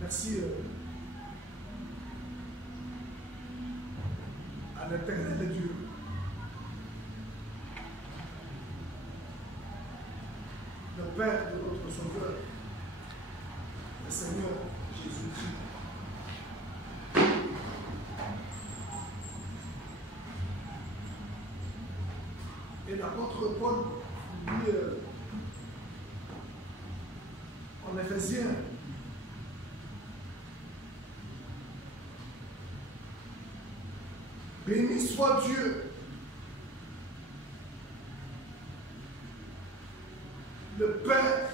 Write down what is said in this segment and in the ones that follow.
Merci à l'éternel Dieu. Le Père de notre Sauveur, le Seigneur Jésus-Christ. Et l'apôtre Paul dit en Éphésiens, béni soit Dieu, le Père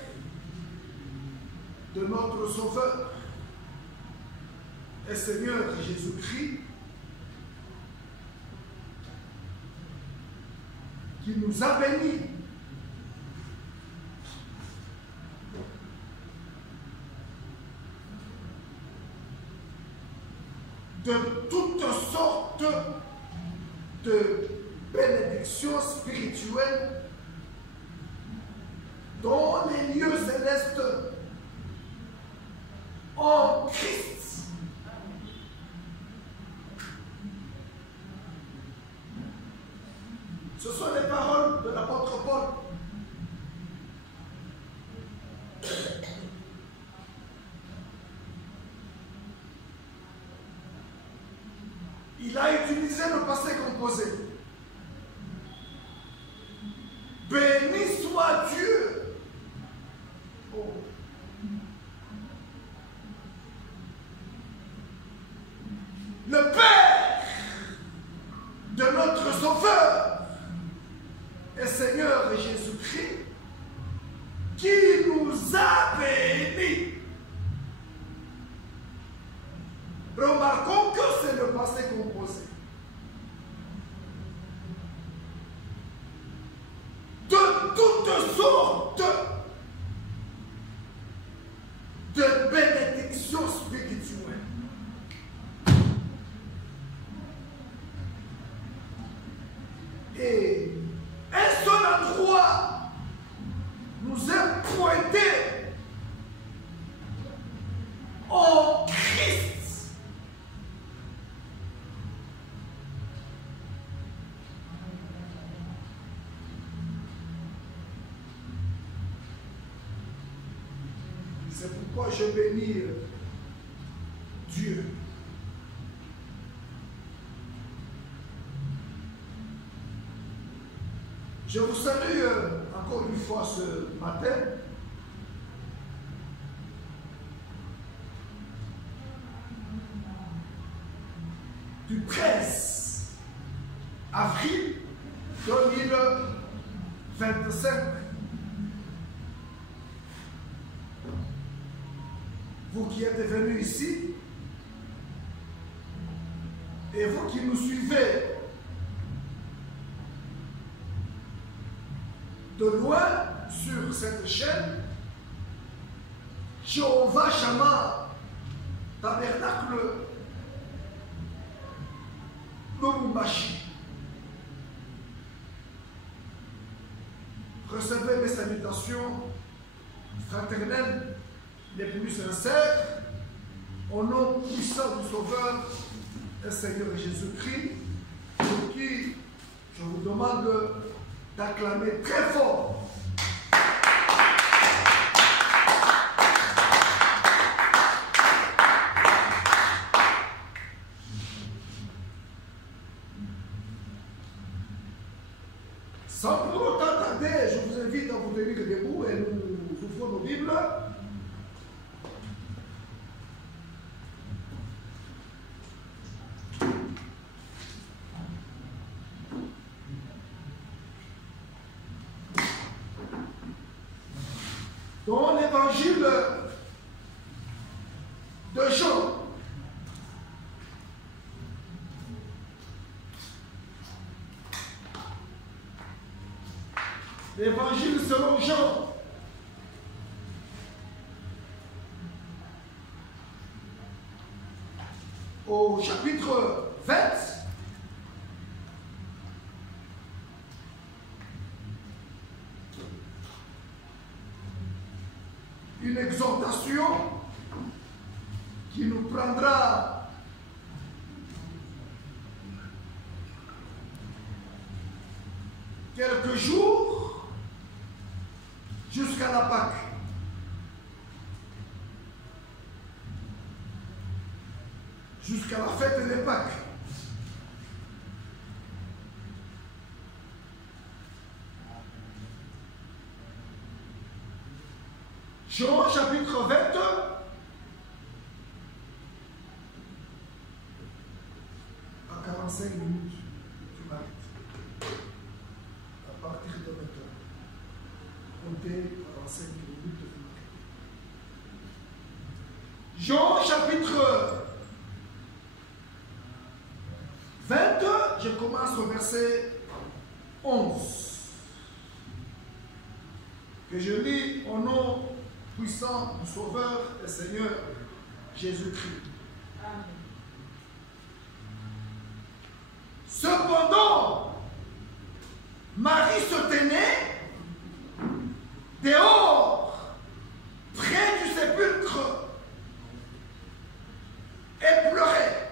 de notre Sauveur et Seigneur Jésus-Christ, qui nous a bénis de toutes sortes de bénédictions spirituelles dans les lieux célestes en Christ. Ce sont les paroles de l'apôtre Paul. Il a utilisé le passé composé. Béni soit Dieu. Oh. nous a bénis. Remarquons que c'est le passé composé. De toutes sortes de bénédictions spirituelles. Et un seul endroit nous est pointé en Christ. C'est pourquoi je bénis Dieu. Je vous salue encore une fois ce matin. Du 13 avril 2025. Vous qui êtes venus ici et vous qui nous suivez de loin sur cette chaîne, Jéhovah Shammah, tabernacle Lubumbashi. Recevez mes salutations fraternelles les plus sincères au nom puissant du Sauveur et Seigneur Jésus-Christ, pour qui je vous demande d'acclamer très fort. Sans pour autant tarder, je vous invite à vous tenir debout et nous ouvrons nos Bibles. Dans l'évangile de Jean. L'évangile selon Jean. Au chapitre 20. Une exhortation qui nous prendra quelques jours jusqu'à la Pâque. Jusqu'à la fête des Pâques. Jean chapitre 20, à 45 minutes, tu m'arrêtes. À partir de maintenant, comptez 45 minutes, tu m'arrêtes. Jean chapitre 20, je commence au verset 11, que je lis au nom puissant du Sauveur et Seigneur Jésus-Christ. Amen. Cependant, Marie se tenait dehors, près du sépulcre, et pleurait.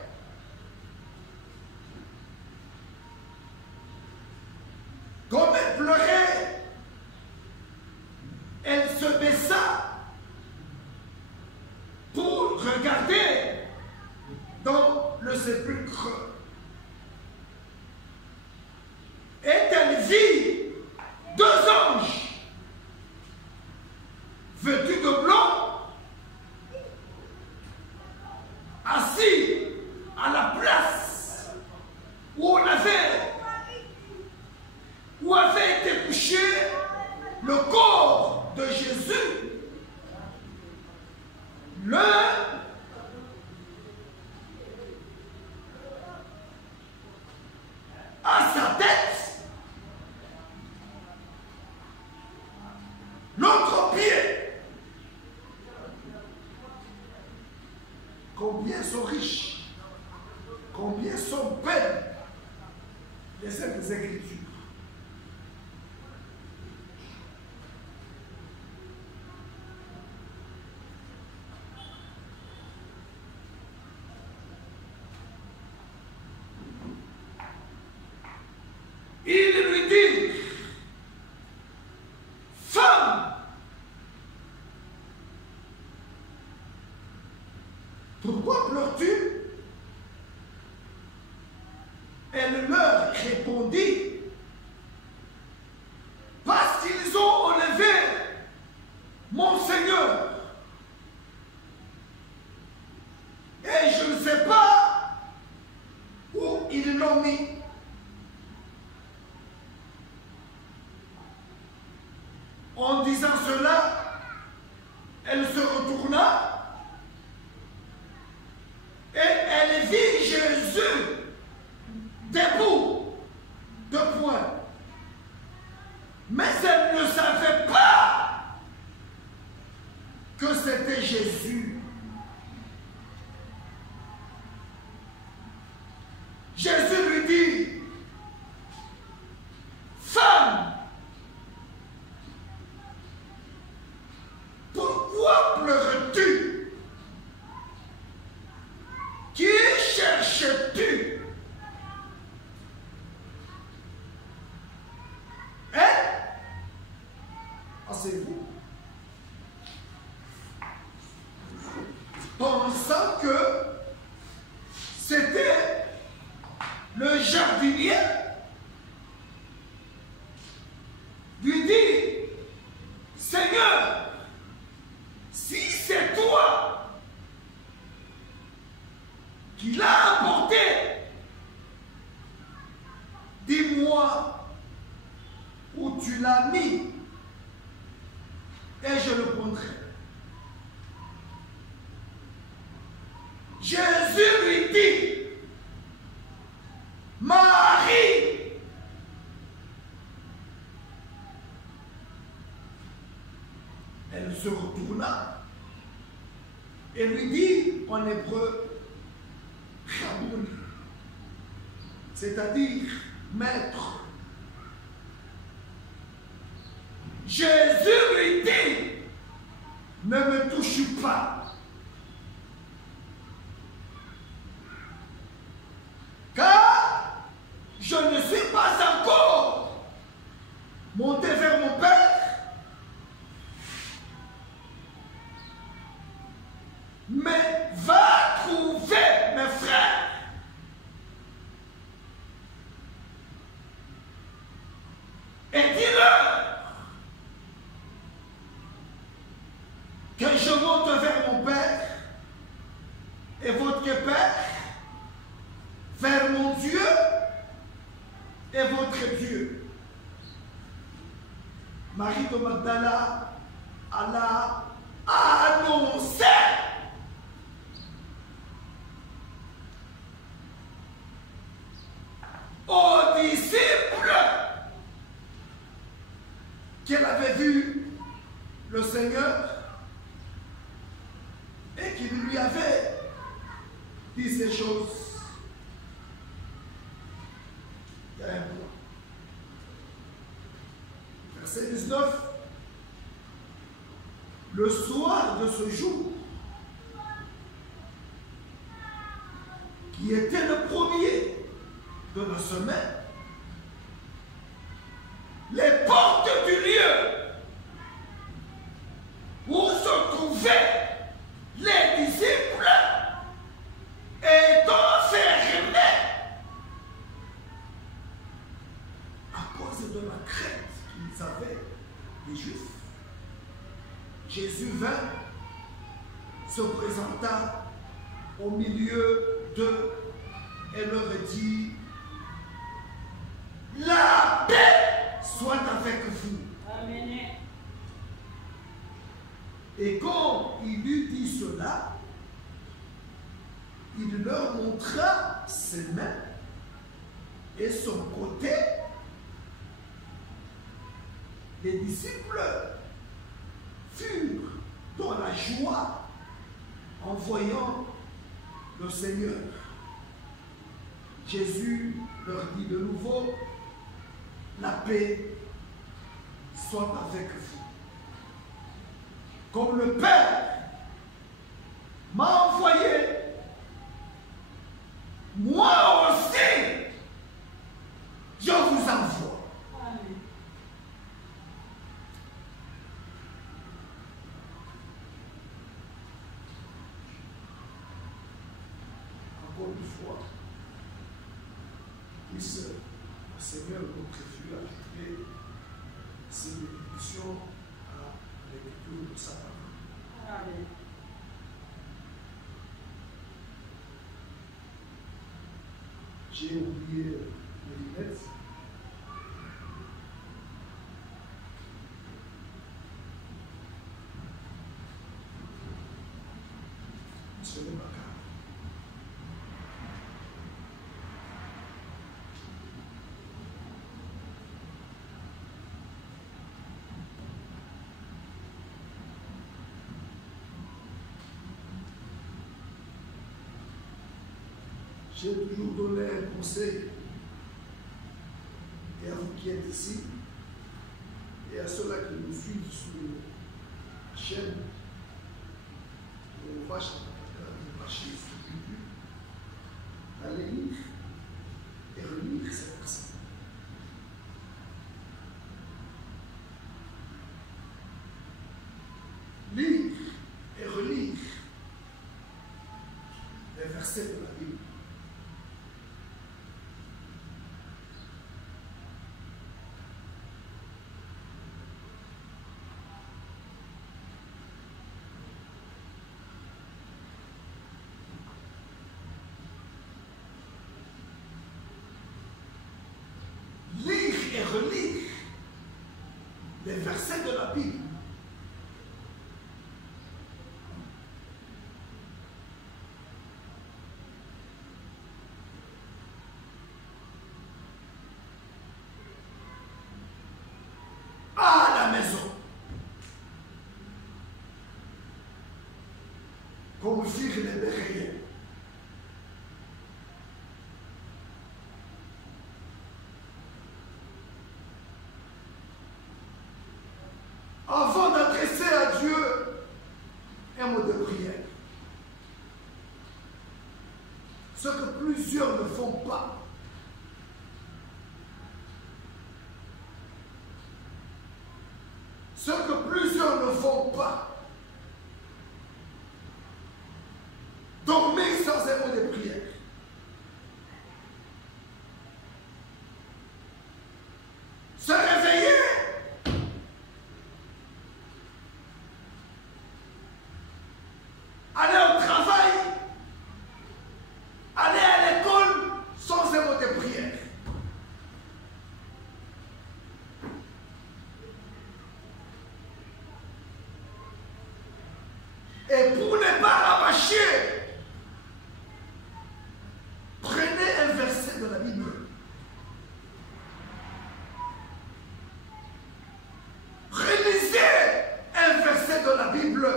Comme elle pleurait, elle se baissa pour regarder dans le sépulcre. Et elle vit deux anges vêtus de blanc, assis à la place où avait été couché le corps de Jésus combien sont riches, combien sont belles les Saintes Écritures. Il lui dit, femme, pourquoi pleures-tu? Elle leur répondit, parce qu'ils ont enlevé mon Seigneur. Et je ne sais pas où ils l'ont mis. En disant cela, elle se retourna et elle vit Jésus debout, de poing. Mais elle ne savait pas que c'était Jésus. Jésus lui dit, femme, pourquoi pleures-tu? Qui cherches-tu? Asseyez-vous. Pensant que c'était le jardinier, lui dit, Seigneur, si c'est toi qui l'as apporté, dis-moi où tu l'as mis et je le prendrai. Jésus lui dit, Marie. Elle se retourna et lui dit en hébreu, Rabouni, c'est-à-dire maître. Jésus lui dit, ne me touche pas, car je ne suis pas encore monté vers mon Père, mais va trouver mes frères et dis-leur que je monte vers mon Père et votre Père, vers mon Dieu et votre Dieu. Marie de Magdala alla annoncer aux disciples qu'elle avait vu le Seigneur et qu'il lui avait dit ces choses. Il y a un point. Verset 19. Le soir de ce jour, qui était le premier de la semaine, les portes du lieu où se trouvaient les disciples étant fermées à cause de la crainte qu'ils avaient des Juifs. Jésus vint, se présenta au milieu d'eux et leur dit, la paix soit avec vous. Amen. Et quand il eut dit cela, il leur montra ses mains et son côté. Les disciples furent dans la joie en voyant le Seigneur. Jésus leur dit de nouveau, la paix soit avec vous. Comme le Père m'a envoyé, moi aussi, je vous envoie. Amen. Encore une fois, puisse le Seigneur notre Dieu appliquer ses bénédictions à l'écriture de sa parole. Amen. J'ai oublié mes lunettes. Ce n'est pas grave. J'ai toujours donné un conseil, et à vous qui êtes ici, et à ceux-là qui nous suivent sur la chaîne, on va marcher sur YouTube, allez lire et relire ces versets. Lire et relire les versets de la Bible. Relire les versets de la Bible. À la maison. Comme firent les Béréens. Avant d'adresser à Dieu un mot de prière. Ce que plusieurs ne font pas. Ce que plusieurs ne font pas. Dormir sans un mot de prière. Se réveiller. Aller au travail, aller à l'école sans un mot de prière. Et pour ne pas rabâcher, prenez un verset de la Bible. Relisez un verset de la Bible.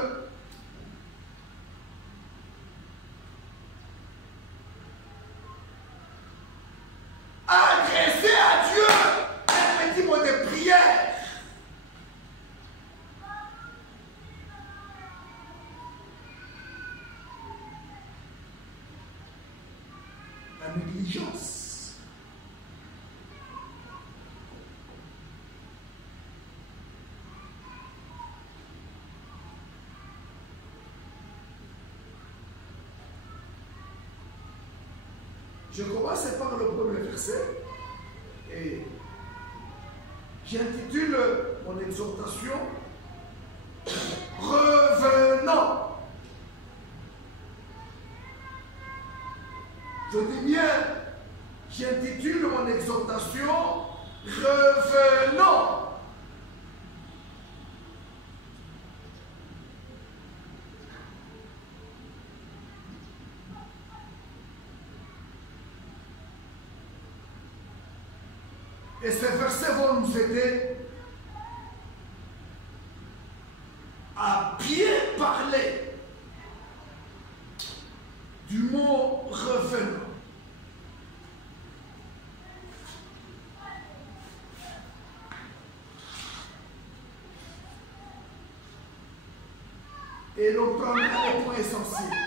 Adressez à Dieu un petit mot de prière. La négligence. Je commence par le premier verset et j'intitule mon exhortation Revenons. Je dis bien, j'intitule mon exhortation Revenons. Et ces versets vont nous aider à bien parler du mot revenant. Et l'on prend les points essentiels.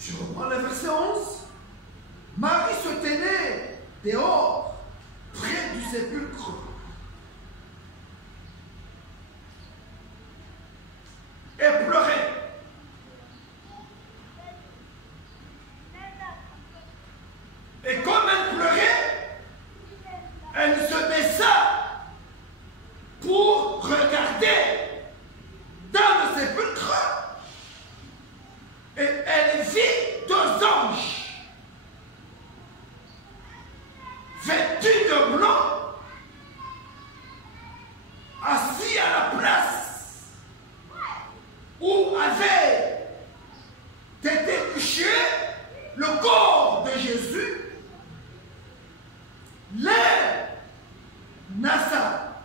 Je reprends le verset 11. Marie se tenait dehors, près du sépulcre. Et pleurait. Et comme elle pleurait, elle se baissa pour regarder dans le sépulcre. Et elle vit deux anges vêtus de blanc, assis à la place où avait été couché le corps de Jésus. L'un Nassa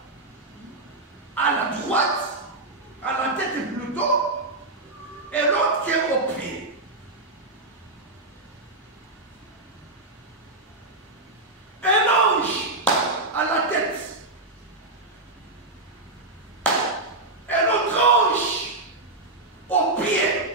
à la droite, à la tête plutôt, et l'autre qui est au pied. Un ange à la tête et l'autre ange au pied.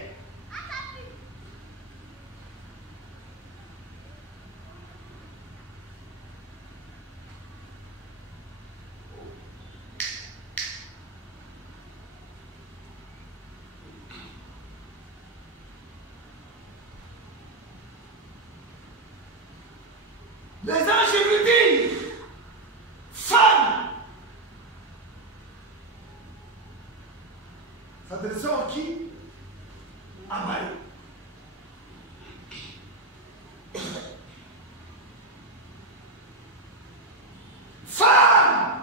Les anges lui disent, femme, s'adressant à qui? À Marie. Femme,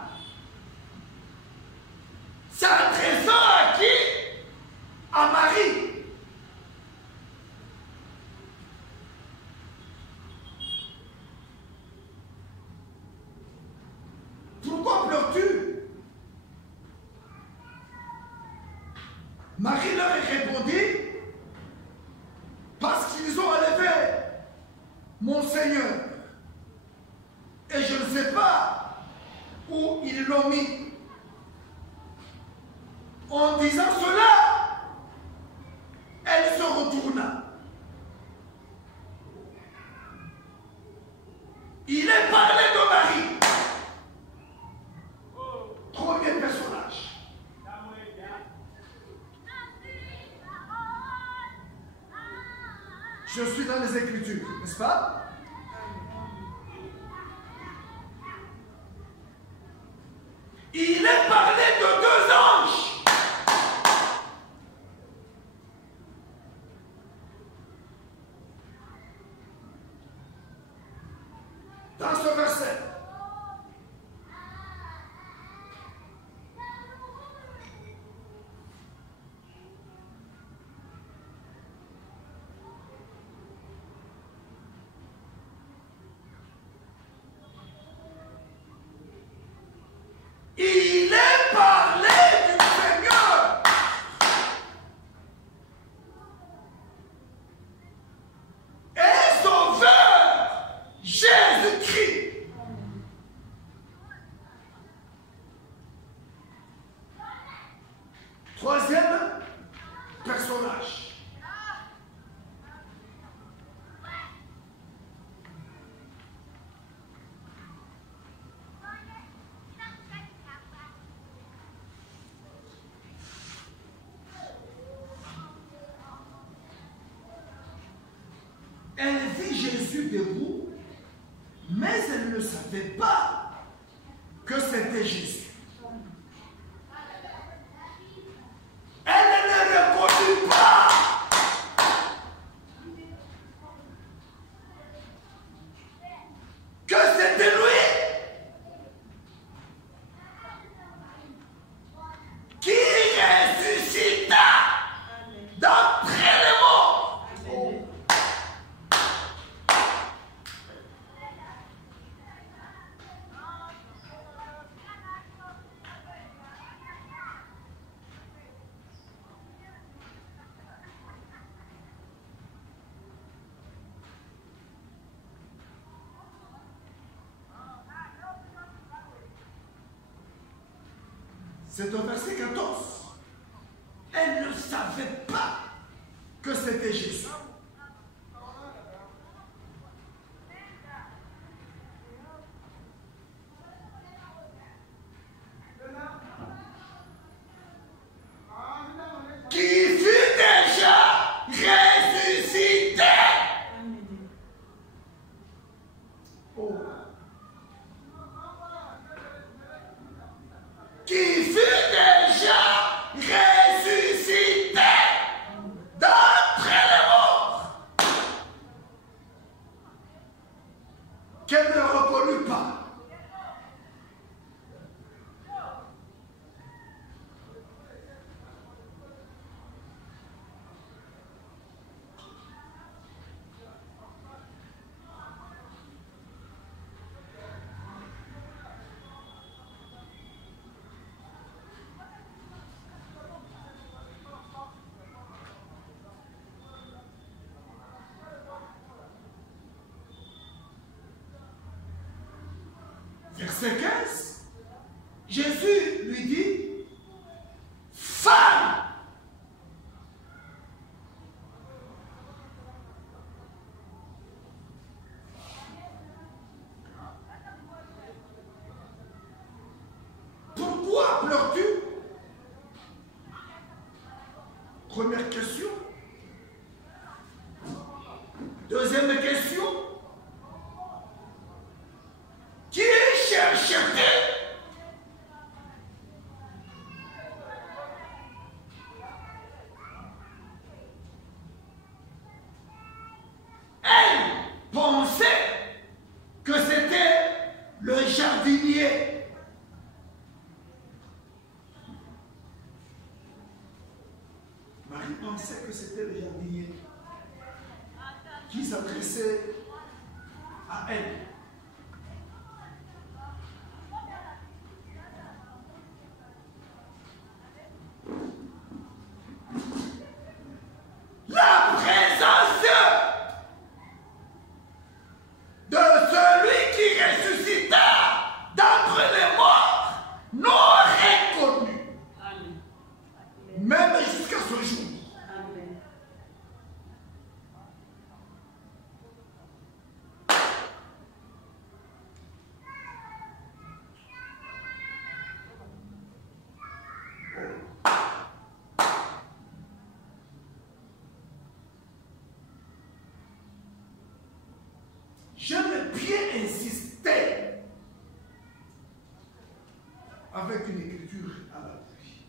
s'adressant à qui? À Marie. Pourquoi pleures-tu? Marie leur répondit, parce qu'ils ont enlevé mon Seigneur. Et je ne sais pas où ils l'ont mis. En disant cela, elle se retourna. Il est parlé de Marie. Premier personnage. Je suis dans les Écritures, n'est-ce pas? Il est parlé de deux anges. Dans ce verset. Il est parlé du Seigneur. Et Sauveur Jésus-Christ. Troisième personnage. Elle vit Jésus debout, mais elle ne savait pas que c'était Jésus. Elle ne le reconnut pas. Que c'était lui qui ressuscita C'est au verset 14. Elle ne savait pas que c'était Jésus. Qui fut déjà ressuscité. Oh. Qui fut déjà ressuscité d'entre les morts. Qu'elle ne reconnut pas. Verset 15, Jésus lui dit, femme, pourquoi pleures-tu? Première question. Deuxième question. Qui cherche-t-il? Elle pensait que c'était le jardinier. Marie pensait que c'était le jardinier qui s'adressait à elle. La présence de celui qui ressuscita d'entre les morts n'aurait connu. Amen. Même jusqu'à ce jour. Amen. J'aime bien insister avec une écriture à l'appui.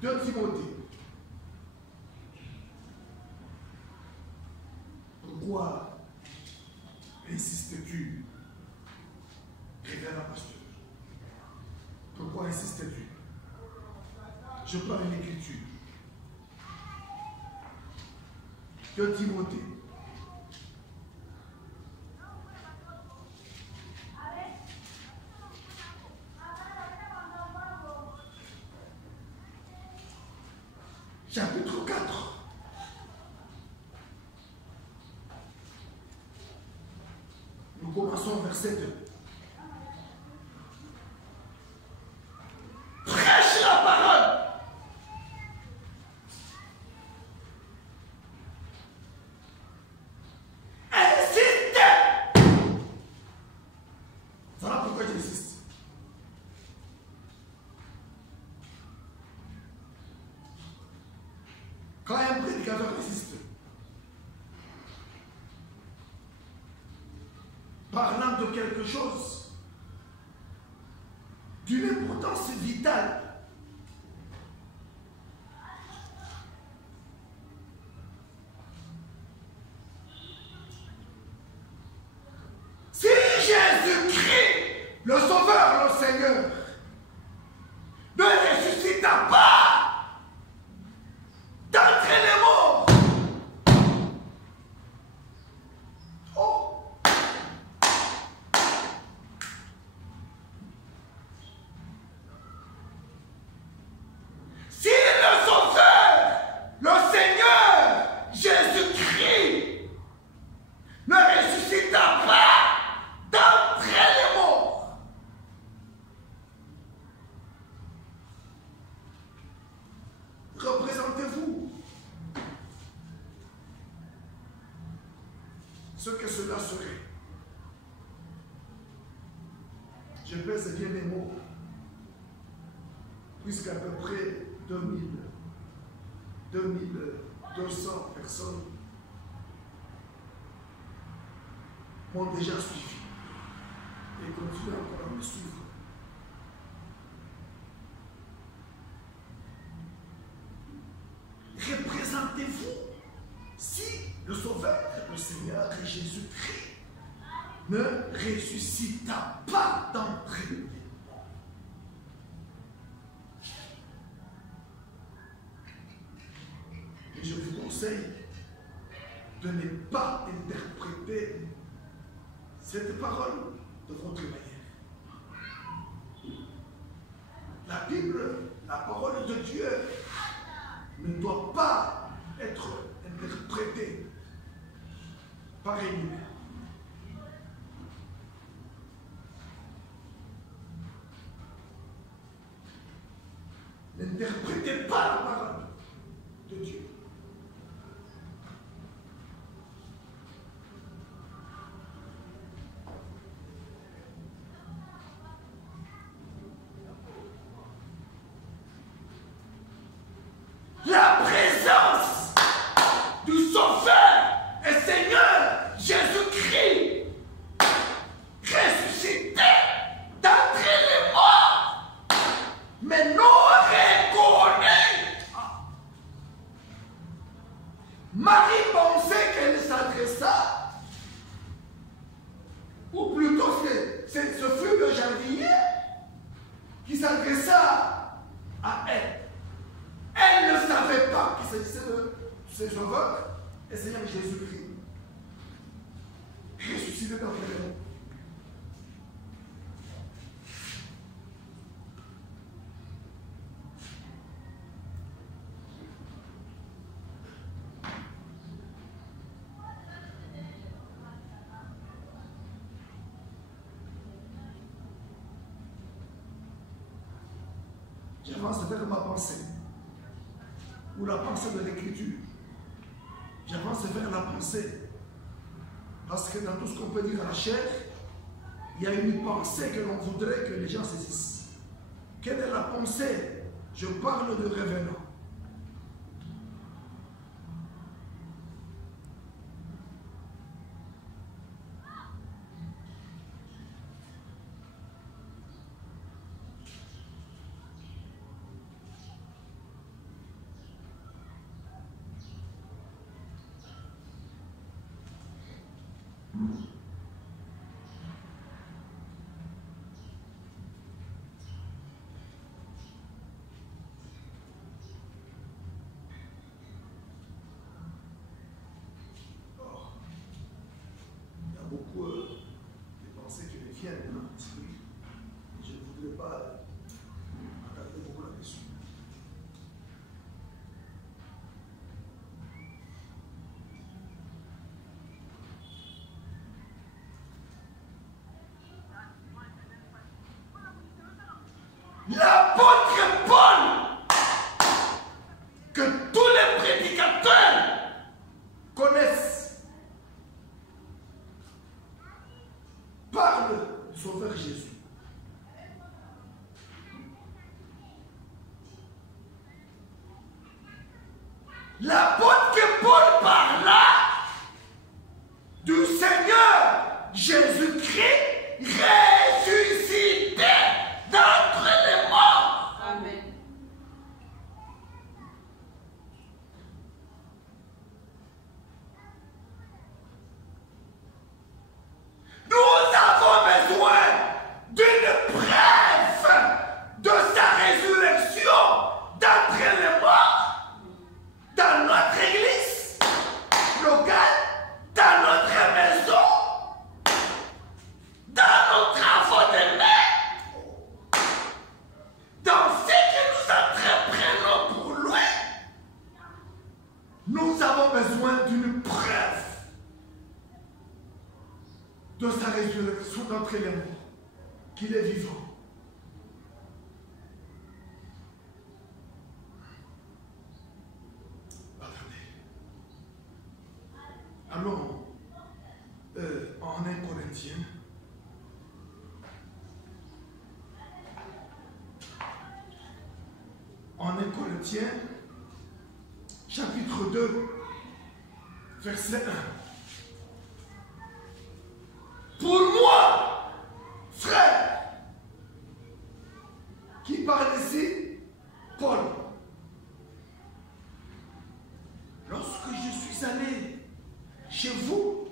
De Timothée. Pourquoi insistes-tu, révérend pasteur? Pourquoi insistes-tu? Je prends une écriture. De Timothée. Chapitre 4. Nous commençons au verset 2. Prêche la parole. Voilà pourquoi j'insiste. Quand un prédicateur insiste, parlant de quelque chose d'une importance vitale, si Jésus-Christ, le Sauveur, le Seigneur, ne ressuscita pas d'entre les morts, oh, si le Sauveur, le Seigneur, Jésus-Christ, ne ressuscita pas d'entre ce que cela serait. Je pèse bien mes mots, puisqu'à peu près 2200 personnes m'ont déjà suivi et continuent encore à me suivre. Représentez-vous si le Sauveur, le Seigneur Jésus-Christ, ne ressuscita pas d'entre les morts. Et je vous conseille de ne pas interpréter cette parole de votre manière. La Bible, la parole de Dieu, ne doit pas être interprétée par une. N'interprétez pas la parole de Dieu. La présence du Sauveur et Seigneur Jésus-Christ ressuscité d'entre les morts, mais non reconnu. Marie pensait qu'elle s'adressa, ou plutôt ce fut le jardinier qui s'adressa à elle. Elle ne savait pas qu'il s'agissait de ce Sauveur et Seigneur Jésus-Christ ressuscité d'entre les morts. J'avance vers ma pensée, ou la pensée de l'Écriture. J'avance vers la pensée, parce que dans tout ce qu'on peut dire à la chair, il y a une pensée que l'on voudrait que les gens saisissent. Quelle est la pensée? Je parle de revenant. Beaucoup de pensées qui me viennent dans l'esprit. Je ne voudrais pas attarder beaucoup là-dessus. L'apôtre Paul, que tous les prédicateurs connaissent, parle du Sauveur Jésus. L'apôtre Paul parla du Seigneur Jésus-Christ ressuscité d'entre les morts. Amen. Nous avons besoin d'une preuve de sa résurrection d'entre les morts dans notre église locale, dans notre maison, dans nos travaux de main, dans ce que nous entreprenons pour lui. Nous avons besoin d'une preuve de sa résurrection d'entre les morts, qu'il est vivant. Attendez. Allons en 1 Corinthiens. En 1 Corinthiens, chapitre 2, verset 1. Pour moi, frère, qui parle ici, Paul, lorsque je suis allé chez vous,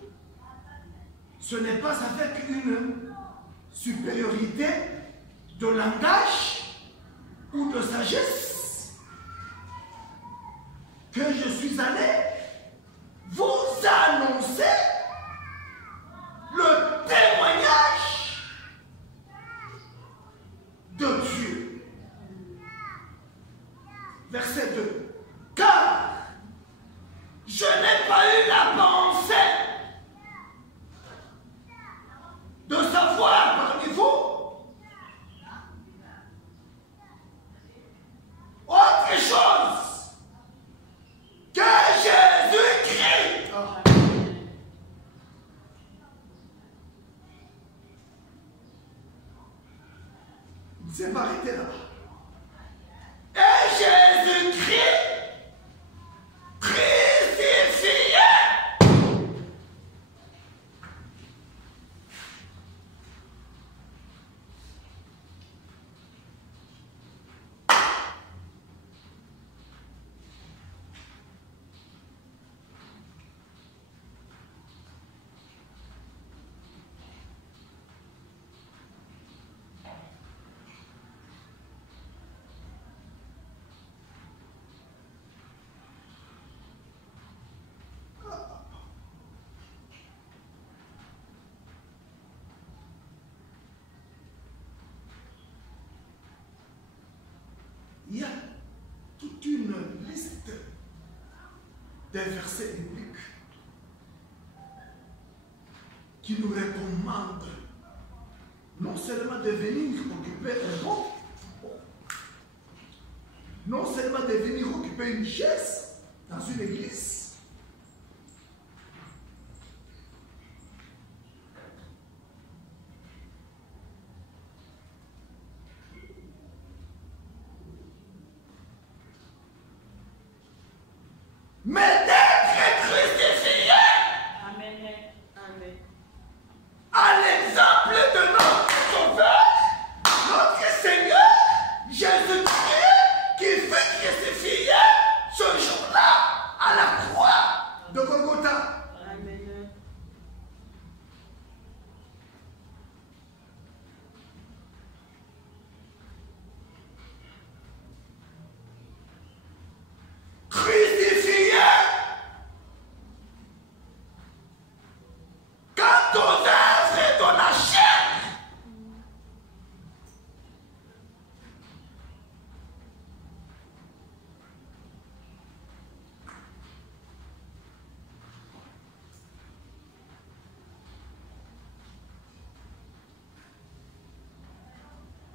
ce n'est pas avec une supériorité de langage ou de sagesse que je suis allé vous annoncer le témoignage de Dieu. Verset 2. Car je n'ai pas eu la pensée de savoir parmi vous autre chose que Jésus-Christ. Il s'est arrêté là. Et Jésus-Christ crucifié. Il y a toute une liste des versets bibliques qui nous recommandent non seulement de venir occuper un banc, non seulement de venir occuper une chaise dans une église, mais d'être crucifié. Amen. Amen. À l'exemple de notre Sauveur, notre Seigneur, Jésus-Christ, qui fut crucifié ce jour-là à la croix de Golgotha. Amen. Crucifié. Quant aux œuvres de la chair,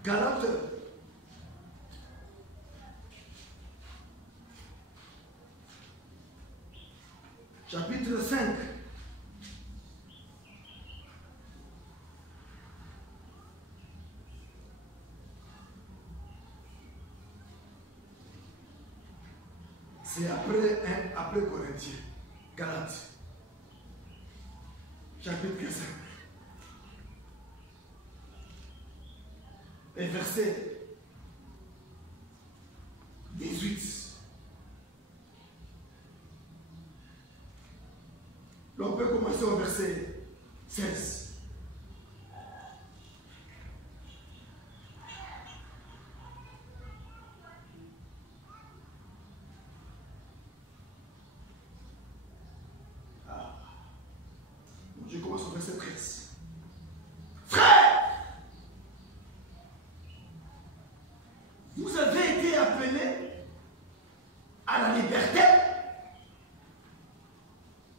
Galates, chapitre 5. C'est après Corinthiens, Galates, chapitre 5. Et verset 18. On peut commencer au verset 16. Je commence au verset 13. Frère, vous avez été appelés à la liberté,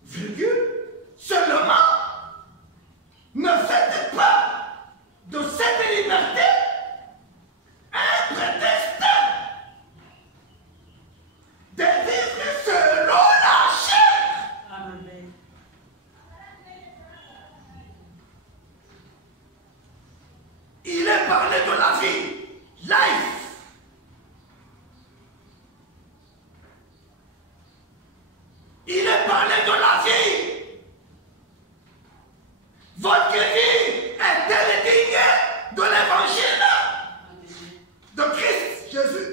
virgule, seulement parlé de la vie. Life. Il est parlé de la vie. Votre vie est-elle digne de l'évangile de Christ Jésus?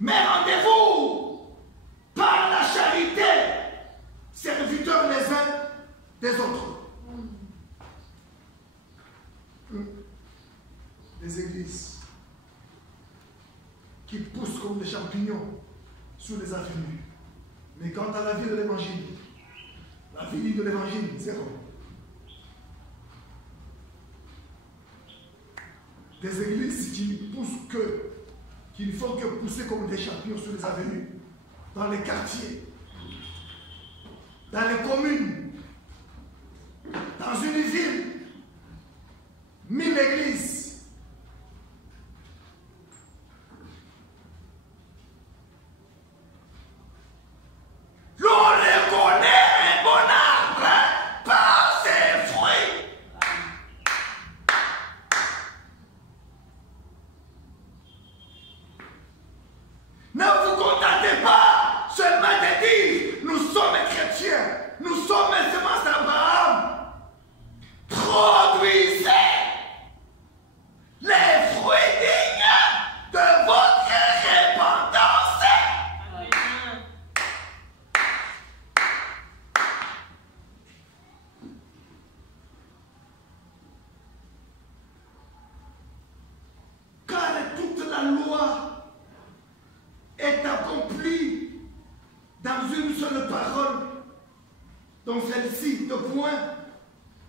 Mais rendez-vous par la charité, serviteurs les uns des autres. Des églises qui poussent comme des champignons sur les avenues. Mais quant à la vie de l'évangile, la vie de l'évangile, zéro. Des églises qui ne font que pousser comme des champignons sur les avenues, dans les quartiers, dans les communes, dans une ville, 1000 églises. Nous sommes les semences d'Abraham. Produisez les fruits dignes de votre repentance. Amen. Car toute la loi est accomplie dans une seule parole. Donc celle-ci, de point,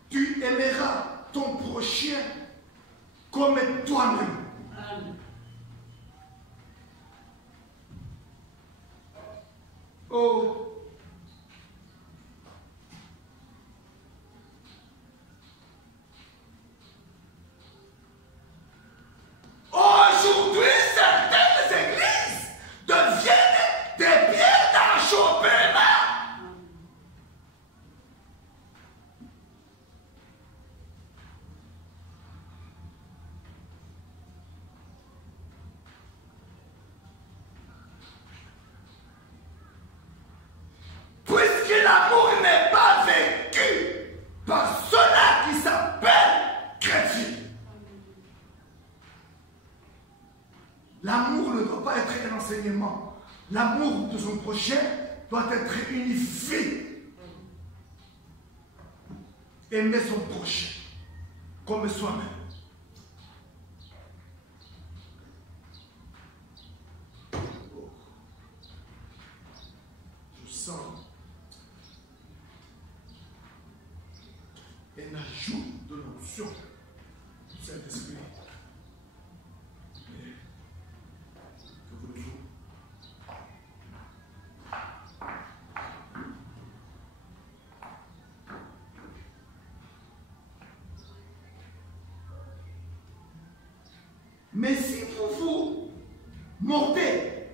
tu aimeras ton prochain comme toi-même. Amen. Oh, aujourd'hui, certaines églises deviennent des pierres d'achoppement. Puisque l'amour n'est pas vécu par cela qui s'appelle chrétien. L'amour ne doit pas être un enseignement. L'amour de son prochain doit être unifié. Aimer son prochain comme soi-même. Je sens un ajout de l'onction du Saint-Esprit. Que voulez-vous? Mais si vous vous mordez,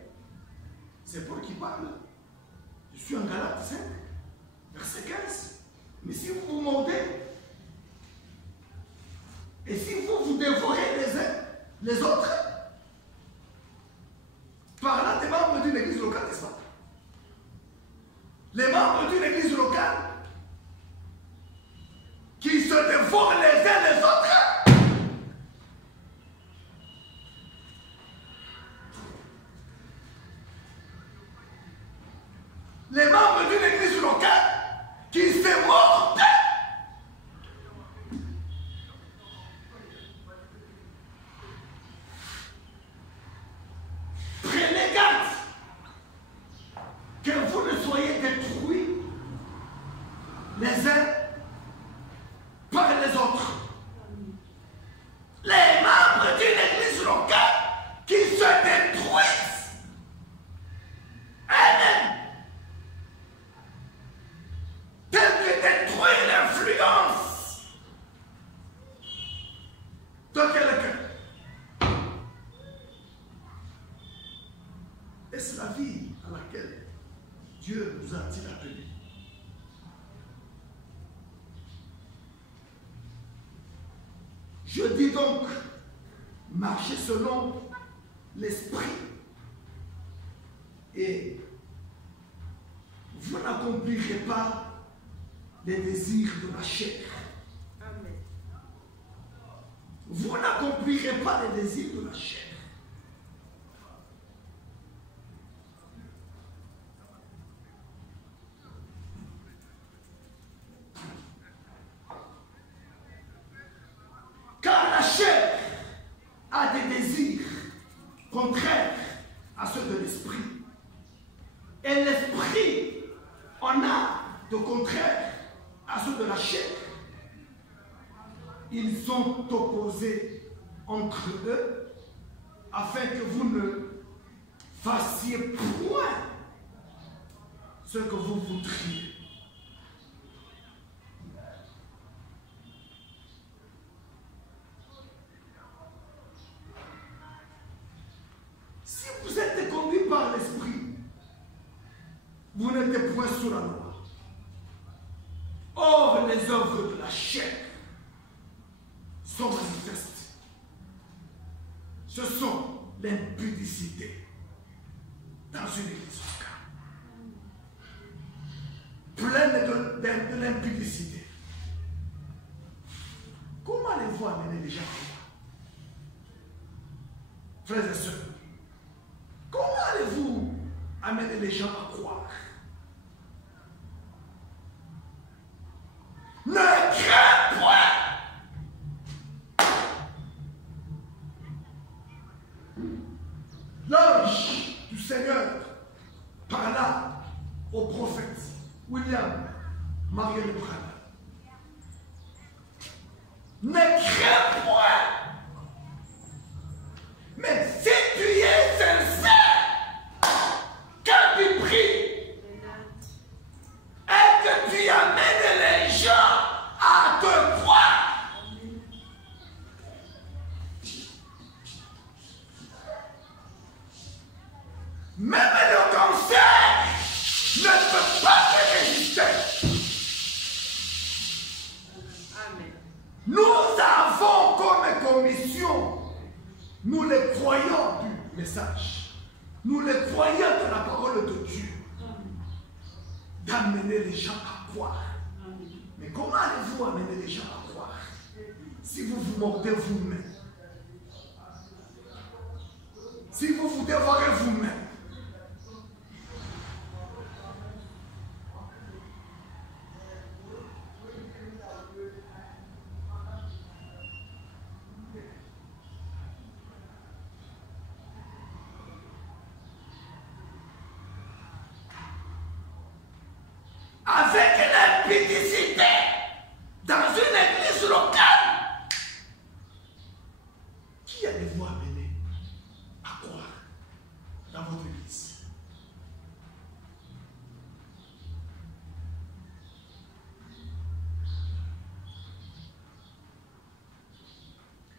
c'est Paul qui parle. Je suis en Galates 5, verset 15. Mais si vous vous mordez, et si vous dévorez les uns les autres, par là des membres d'une église locale, n'est-ce pas? Les membres d'une église locale qui se dévorent les uns les autres, les membres d'une église locale qui se mordent. Prenez garde que vous ne soyez détruits les uns par les autres. Les membres d'une église locale qui se détruisent eux-mêmes, tel que détruire l'influence de quelqu'un. Est-ce la vie à laquelle Dieu nous a-t-il appelés? Je dis donc, marchez selon l'esprit et vous n'accomplirez pas les désirs de la chair. Amen. Vous n'accomplirez pas les désirs de la chair. Car la chair a des désirs contraires à ceux de l'esprit. Et l'esprit en a de contraires à ceux de la chair. Ils sont opposés entre eux afin que vous ne fassiez point ce que vous voudriez. Si vous êtes conduit par l'esprit, vous n'êtes point sous la loi. Or, les œuvres de la chair sont manifestes. Ce sont l'impudicité dans une église pleine de l'impudicité. Comment allez-vous amener les gens à croire? Frères et sœurs, comment allez-vous amener les gens à croire? Ne crains point! L'ange du Seigneur parla au prophète William Marion Branham. Ne crains point! Mais si tu es sincère, quand tu pries, et que tu amènes les gens à te croire, même le cancer ne peut pas te résister. Amen. Nous avons comme commission, nous les croyants du message, nous les croyants de la parole de Dieu, d'amener les gens à croire. Mais comment allez-vous amener les gens à croire si vous vous mordez vous-même? Si vous vous dévorez vous-même? Avec l'impudicité dans une église locale, qui allez-vous amener à croire dans votre église?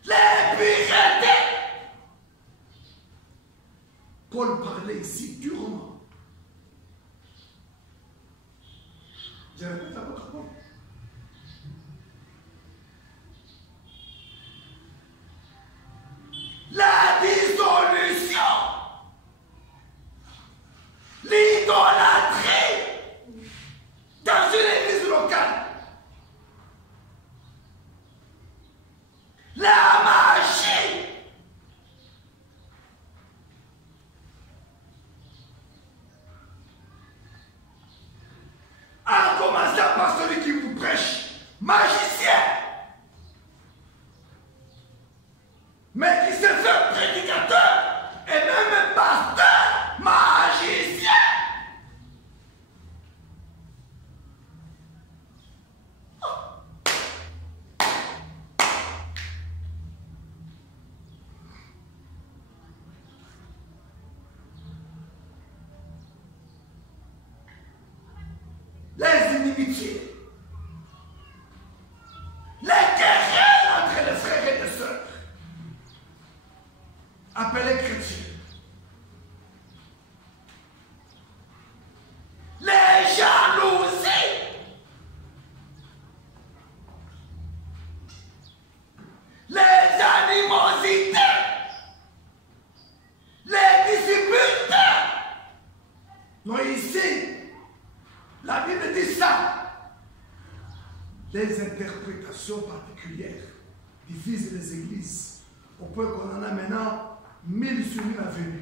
L'impureté. Paul parlait ici durement. Je répète à votre point. La dissolution, l'idolâtrie dans une église locale, la magie, en commençant par celui qui vous prêche, magicien, mais qui se fait prédicateur et même pasteur, magicien. Les inimitiés, les querelles entre les frères et les sœurs, appelés chrétiens, La Bible dit ça. Les interprétations particulières divisent les églises au point qu'on en a maintenant 1000 sur 1000 à venir.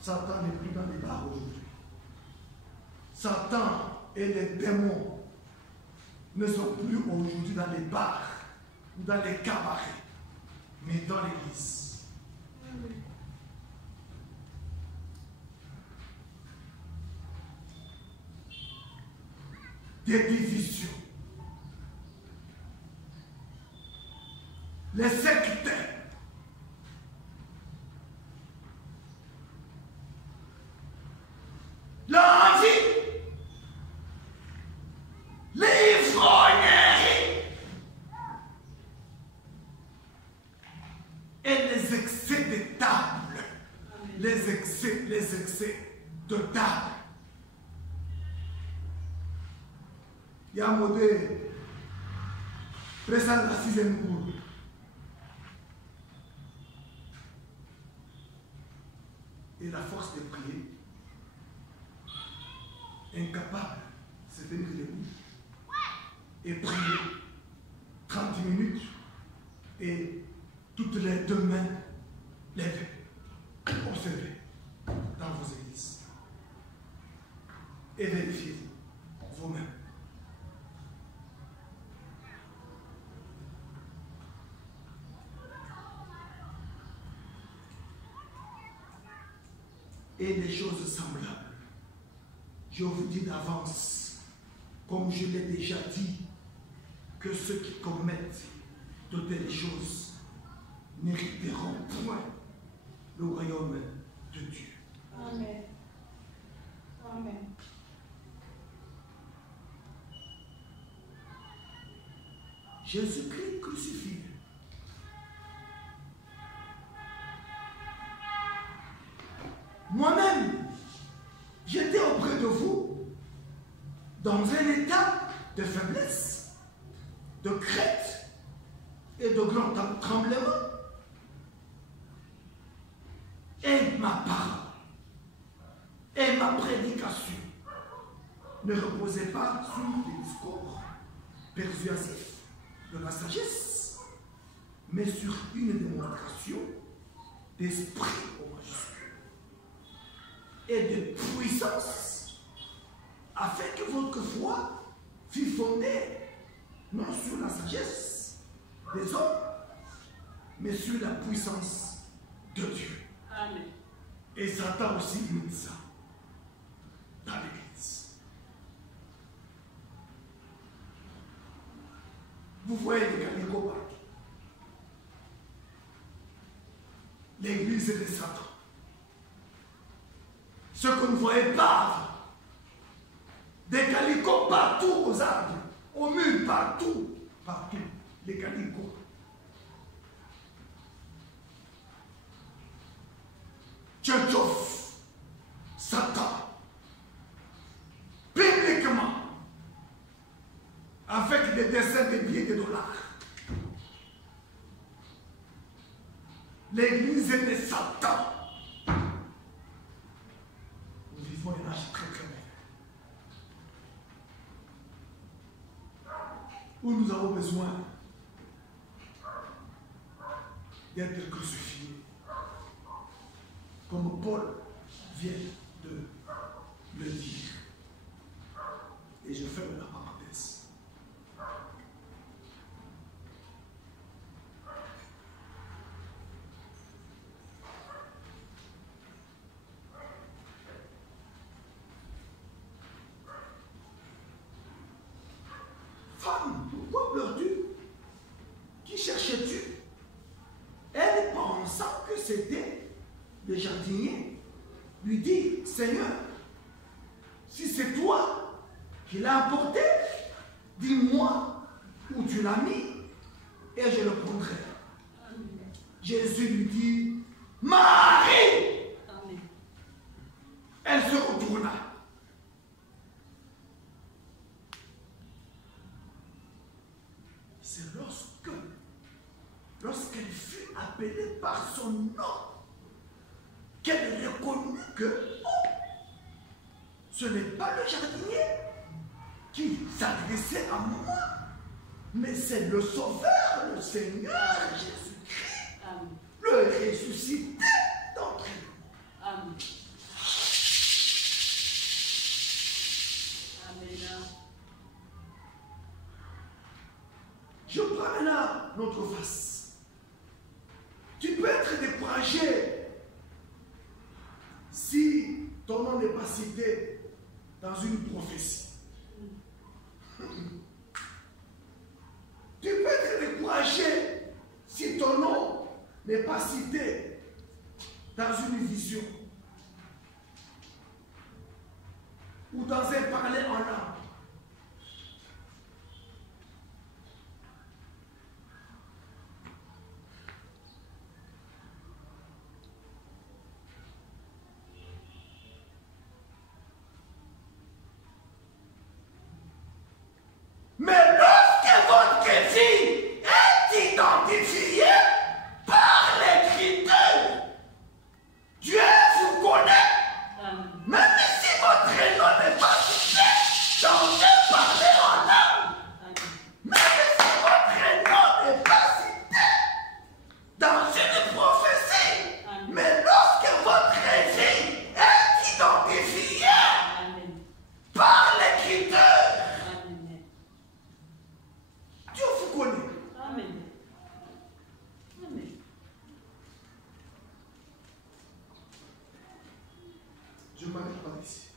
Satan n'est plus dans les bars aujourd'hui. Satan et les démons ne sont plus aujourd'hui dans les bars ou dans les cabarets, mais dans l'église. Des divisions. Les sectaires. L'envie. L'ivrognerie. Et les excès de table. Les excès de table. Il y a un modèle présent de la 6e cour. Et la force de prier, incapable de se tenir debout et prier 30 minutes et toutes les 2 mains levées. Observez dans vos églises et vérifiez vous-même. Et les choses semblables. Je vous dis d'avance, comme je l'ai déjà dit, que ceux qui commettent de telles choses n'hériteront point le royaume de Dieu. Amen. Amen. Jésus-Christ crucifié. Moi-même, j'étais auprès de vous dans un état de faiblesse, de crainte et de grand tremblement. Et ma parole et ma prédication ne reposaient pas sur des discours persuasifs de la sagesse, mais sur une démonstration d'esprit au majuscule et de puissance, afin que votre foi fût fondée non sur la sagesse des hommes, mais sur la puissance de Dieu. Amen. Et Satan aussi imite ça dans l'église. Vous voyez les calicots partout. L'église est de Satan. Ce que vous ne voyez pas avant. Des calicots partout aux arbres, aux murs, partout, partout, les calicots. Church of Satan, publiquement, avec des dessins de billets de dollars. L'église est de Satan. Nous vivons un âge très très mauvais, où nous avons besoin d'être crucifiés, comme Paul vient de le dire. Et je ferme la parenthèse. Femme, pourquoi pleures-tu? Qui cherchais-tu? Elle, pensant que c'était le jardinier, lui dit, Seigneur, si c'est toi qui l'as apporté, dis-moi où tu l'as mis et je le prendrai. Amen. Jésus lui dit, Marie! Amen. Elle se retourna. C'est lorsqu'elle fut appelée par son nom, qu'elle reconnut que ce n'est pas le jardinier qui s'adressait à moi, mais c'est le Sauveur, le Seigneur Jésus-Christ, le ressuscité d'entre nous. Amen. Amen. Je prends maintenant notre face. Tu peux être découragé si ton nom n'est pas cité dans une prophétie. Tu peux être découragé si ton nom n'est pas cité dans une vision ou dans un parler en âme. Mais lorsque votre vie est identifiée par l'Écriture, Dieu vous connaît. Même si votre nom n'est pas cité dans un parler en âme, même si votre nom n'est pas cité dans une prophétie, mais lorsque votre vie est identifiée par l'Écriture, Dieu vous connaît. Amen. Amen. Je m'arrête pas ici.